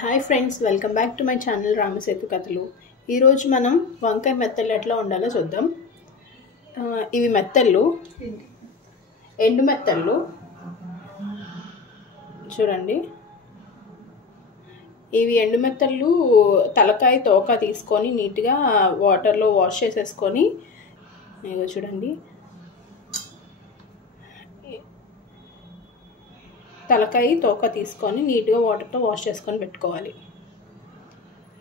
Hi friends, welcome back to my channel Ram Setu కథలు. ఈరోజు మనం వంకాయ మెత్తళ్ళు ఎట్లా ఉండాలో చూద్దాం. ఇవి మెత్తళ్ళు, ఎండు మెత్తళ్ళు చూడండి. ఇవి ఎండు మెత్తళ్ళు తలకాయ తోక తీసుకొని నీట్గా వాటర్లో వాష్ చేసేసుకొని, ఇగో చూడండి, తలకాయ తోక తీసుకొని నీట్గా వాటర్తో వాష్ చేసుకొని పెట్టుకోవాలి.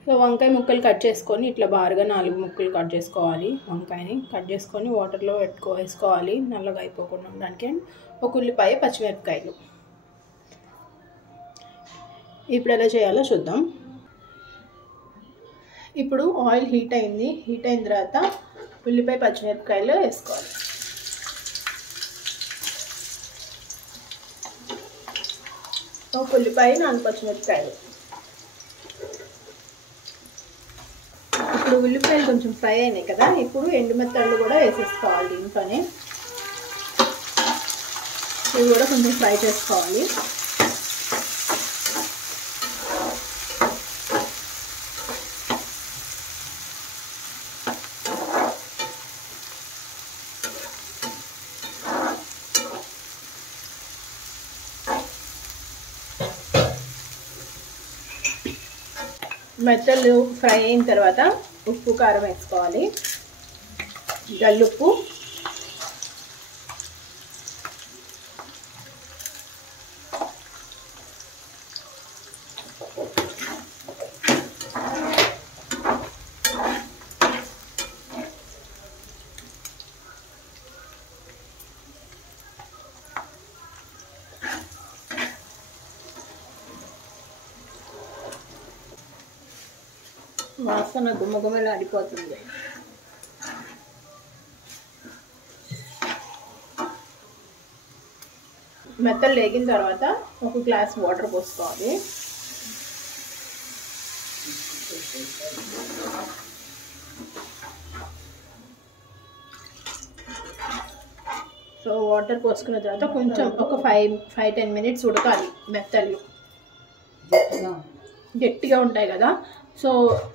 సో వంకాయ ముక్కలు కట్ చేసుకొని ఇట్లా బారుగా 4 ముక్కలు కట్ చేసుకోవాలి. వంకాయని కట్ చేసుకొని వాటర్లో వేసుకోవాలి, నల్లగా అయిపోకుండా ఉండడానికి. అండ్ ఒక ఉల్లిపాయ, పచ్చిమిరపకాయలు. ఇప్పుడు ఎలా చేయాలో చూద్దాం. ఇప్పుడు ఆయిల్ హీట్ అయింది. హీట్ అయిన తర్వాత ఉల్లిపాయ, పచ్చిమిరపకాయలు వేసుకోవాలి. ఒక ఉల్లిపాయ, 4 పచ్చిమిరపకాయలు. ఇప్పుడు ఉల్లిపాయలు కొంచెం ఫ్రై అయినాయి కదా, ఇప్పుడు ఎండు మెత్తళ్ళు కూడా వేసేసుకోవాలి. దీంట్లోనే ఇవి కూడా కొంచెం ఫ్రై చేసుకోవాలి. మెత్తలు ఫ్రై అయిన తర్వాత ఉప్పు, కారం వేసుకోవాలి. గల్లుప్పు, వాసన గుమ్మగుమ్మలాడిపోతుంది. మెత్తలు వేగిన తర్వాత ఒక గ్లాస్ వాటర్ పోసుకోవాలి. సో వాటర్ పోసుకున్న తర్వాత కొంచెం ఒక 5-10 మినిట్స్ ఉడకాలి. మెత్తలు గట్టిగా ఉంటాయి కదా, సో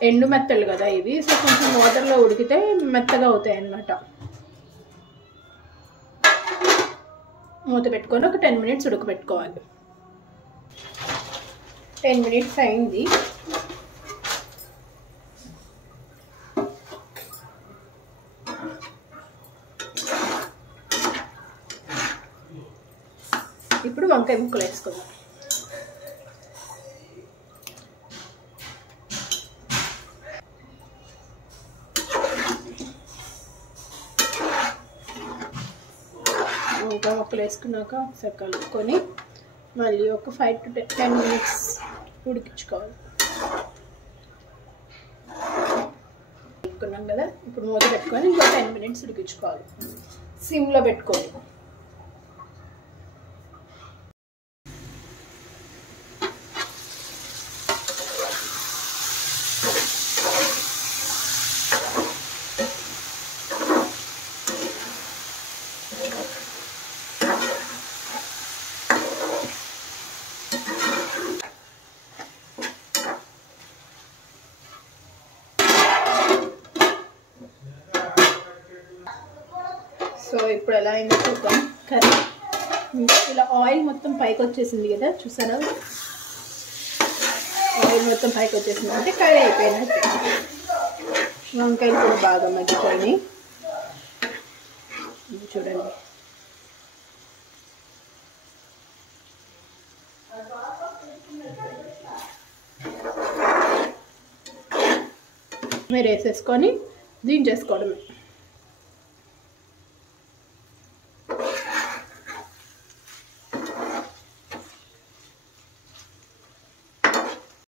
ఎండు మెత్తలు కదా ఇవి. సో కొంచెం వాటర్లో ఉడికితే మెత్తగా అవుతాయి అన్నమాట. మూత పెట్టుకొని ఒక 10 మినిట్స్ ఉడకబెట్టుకోవాలి. 10 మినిట్స్ అయింది. ఇప్పుడు వంకాయ ముక్కలు వేసుకుందాం. వంకాయ ముక్కలు వేసుకున్నాక ఒకసారి కలుపుకొని మళ్ళీ ఒక 5 to 10 మినిట్స్ ఉడికించుకోవాలి. పెట్టుకున్నాం కదా, ఇప్పుడు మూత పెట్టుకొని ఇంకో 10 మినిట్స్ ఉడికించుకోవాలి. సిమ్లో పెట్టుకోవాలి. సో ఇప్పుడు ఎలా అయిందో చూద్దాం. కర్రీ ఇలా ఆయిల్ మొత్తం పైకి వచ్చేసింది కదా, చూసారా? ఆయిల్ మొత్తం పైకి వచ్చేసింది అంటే కర్రీ అయిపోయినట్టే. వంకాయలు కూడా బాగా మగ్గిపోయినాయి చూడండి. మీరు వేసేసుకొని దించేసుకోవడమే.